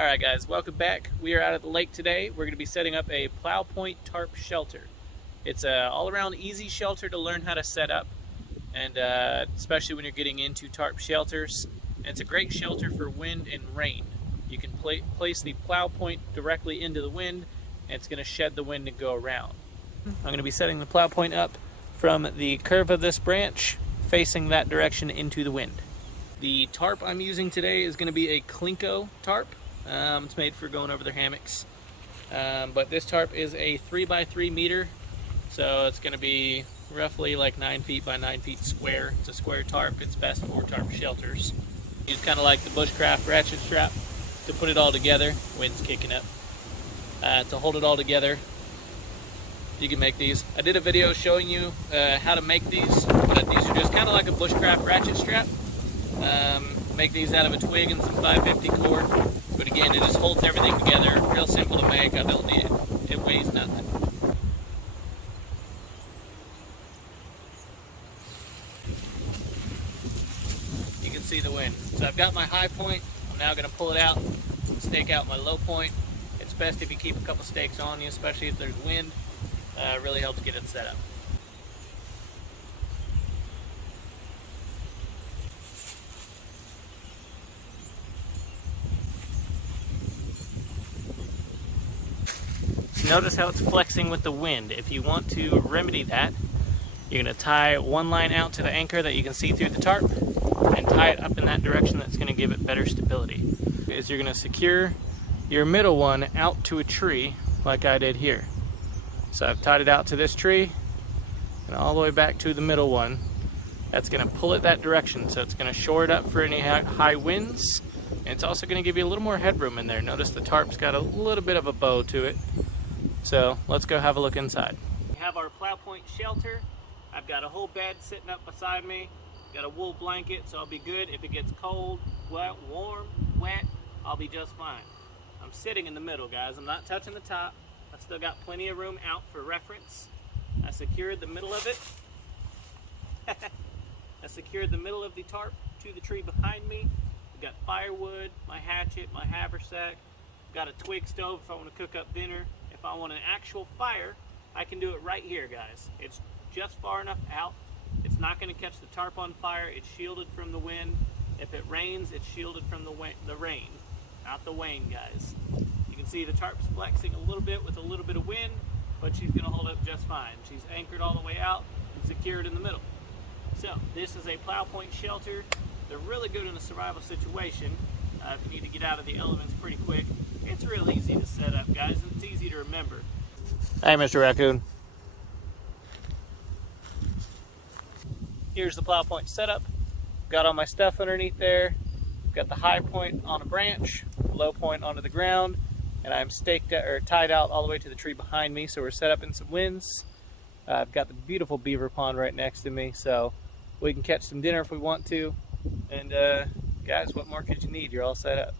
Alright guys, welcome back. We are out at the lake today. We're going to be setting up a Plow Point tarp shelter. It's an all-around easy shelter to learn how to set up, and especially when you're getting into tarp shelters. And it's a great shelter for wind and rain. You can place the plow point directly into the wind, and it's going to shed the wind and go around. I'm going to be setting the plow point up from the curve of this branch, facing that direction into the wind. The tarp I'm using today is going to be a Klinko tarp. It's made for going over their hammocks. But this tarp is a 3x3 meter, so it's going to be roughly like 9 feet by 9 feet square. It's a square tarp. It's best for tarp shelters. Use kind of like the bushcraft ratchet strap to put it all together. Wind's kicking up. To hold it all together, you can make these. I did a video showing you how to make these, but these are just kind of like a bushcraft ratchet strap. Make these out of a twig and some 550 cord, but again, it just holds everything together. Real simple to make. I built it. It weighs nothing. You can see the wind. So I've got my high point. I'm now going to pull it out, stake out my low point. It's best if you keep a couple stakes on you, especially if there's wind. It really helps get it set up. Notice how it's flexing with the wind. If you want to remedy that, you're going to tie one line out to the anchor that you can see through the tarp and tie it up in that direction. That's going to give it better stability. Is you're going to secure your middle one out to a tree like I did here. So I've tied it out to this tree and all the way back to the middle one. That's going to pull it that direction, so it's going to shore it up for any high winds, and it's also going to give you a little more headroom in there. Notice the tarp's got a little bit of a bow to it. So let's go have a look inside. We have our plow point shelter. I've got a whole bed sitting up beside me. Got a wool blanket, so I'll be good. If it gets cold, wet, warm, wet, I'll be just fine. I'm sitting in the middle, guys. I'm not touching the top. I've still got plenty of room out for reference. I secured the middle of it. I secured the middle of the tarp to the tree behind me. I've got firewood, my hatchet, my haversack. I've got a twig stove if I want to cook up dinner. If I want an actual fire, I can do it right here, guys. It's just far enough out. It's not going to catch the tarp on fire. It's shielded from the wind. If it rains, it's shielded from the rain, not the wane, guys. You can see the tarp's flexing a little bit with a little bit of wind, but she's going to hold up just fine. She's anchored all the way out and secured in the middle. So this is a plow point shelter. They're really good in a survival situation. If you need to get out of the elements pretty quick. It's real easy to set up, guys, and it's easy to remember. Hey, Mr. Raccoon. Here's the plow point setup. Got all my stuff underneath there. Got the high point on a branch, low point onto the ground, and I'm tied out all the way to the tree behind me, so we're set up in some winds. I've got the beautiful beaver pond right next to me, so we can catch some dinner if we want to. And guys, what more could you need? You're all set up.